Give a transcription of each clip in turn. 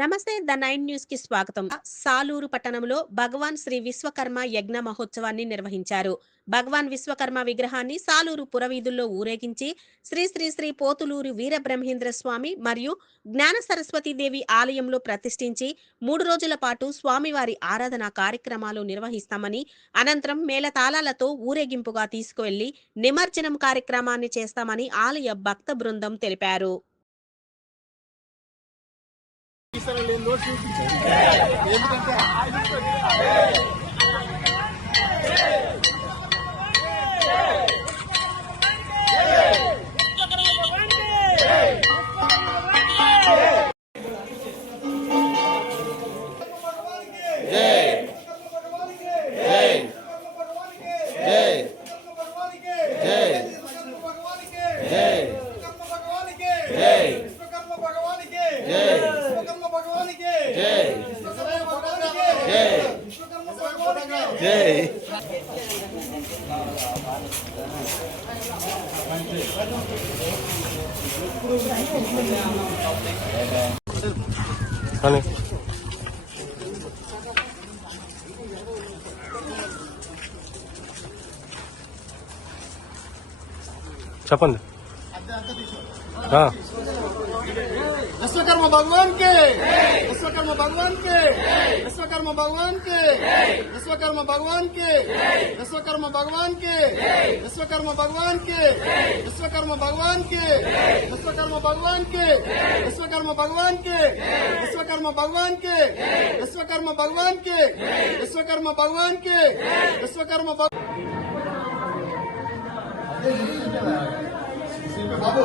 నమస్తే the nine న్యూస్కి స్వాగతం. సాలూరు పట్టణంలో భగవాన్ శ్రీ విశ్వకర్మ యజ్ఞ మహోత్సవాన్ని నిర్వహించారు. భగవాన్ విశ్వకర్మ విగ్రహాన్ని సాలూరు పురవీధుల్లో ఊరేగించి శ్రీ శ్రీ శ్రీ పోతులూరు వీరబ్రహ్మేంద్ర స్వామి మరియు జ్ఞాన సరస్వతి దేవి ఆలయంలో ప్రతిష్ఠించి మూడు రోజుల పాటు స్వామివారి ఆరాధన కార్యక్రమాలు నిర్వహిస్తామని అనంతరం మేళతాళాలతో ఊరేగింపుగా తీసుకువెళ్ళి నిమజ్జనం కార్యక్రమాన్ని చేస్తామని ఆలయ భక్త బృందం తెలిపారు. చేస్తారో లేదో చూపించారు ఎందుకంటే కానీ చెప్పండి. విశ్వకర్మ భగవాన్ కే విశ్వకర్మ భగవాన్ కే విశ్వకర్మ భగవాన్ కే విశ్వకర్మ భగవాన్ కే విశ్వకర్మ భగవాన్ కే విశ్వకర్మ భగవాన్ కే విశ్వకర్మ భగవాన్ కే విశ్వకర్మ భగవాన్ కే విశ్వకర్మ భగవాన్ కే విశ్వకర్మ భగవాన్ కే విశ్వకర్మ భగవాన్ కే విశ్వకర్మ భగవాన్ కే విశ్వకర్మ భగ- బాబు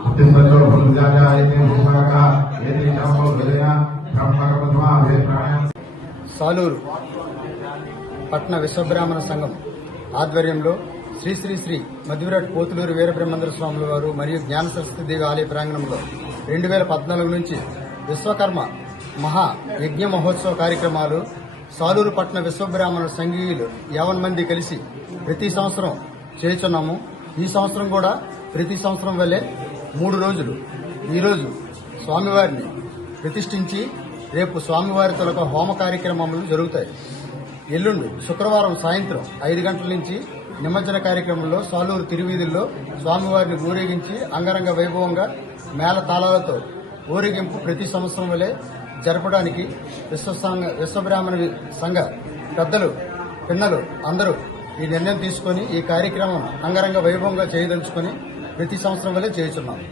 उत्तिष्ठतो भुजायायते भूमका एते नमो हृदया ब्रह्मकमध्वाभिप्रायम् సాలూరు పట్న విశ్వబ్రాహ్మణ సంఘం ఆధ్వర్యంలో శ్రీ శ్రీ శ్రీ మధ్యవిరాట్ పోతులూరు వీరబ్రహ్మేంద్ర స్వాముల వారు మరియు జ్ఞాన సరస్వతి దేవి ఆలయ ప్రాంగణంలో రెండు వేల పద్నాలుగు నుంచి విశ్వకర్మ మహా యజ్ఞ మహోత్సవ కార్యక్రమాలు సాలూరు పట్నం విశ్వబ్రాహ్మణ సంఘీయులు యావన్ మంది కలిసి ప్రతి సంవత్సరం చేస్తున్నాము ఈ సంవత్సరం కూడా ప్రతి సంవత్సరం వల్లే మూడు రోజులు. ఈరోజు స్వామివారిని ప్రతిష్ఠించి రేపు స్వామివారి తొలక హోమ కార్యక్రమములు జరుగుతాయి. ఎల్లుండి శుక్రవారం సాయంత్రం ఐదు గంటల నుంచి నిమజ్జన కార్యక్రమంలో సాలూరు తిరువీధుల్లో స్వామివారిని ఊరేగించి అంగరంగ వైభవంగా మేళ తాళాలతో ఊరేగింపు ప్రతి సంవత్సరం వలె జరపడానికి విశ్వసంగ విశ్వబ్రాహ్మణ సంఘ పెద్దలు పిన్నలు అందరూ ఈ నిర్ణయం తీసుకొని ఈ కార్యక్రమం అంగరంగ వైభవంగా చేయదలుచుకొని ప్రతి సంవత్సరం వల్లే చేస్తున్నాము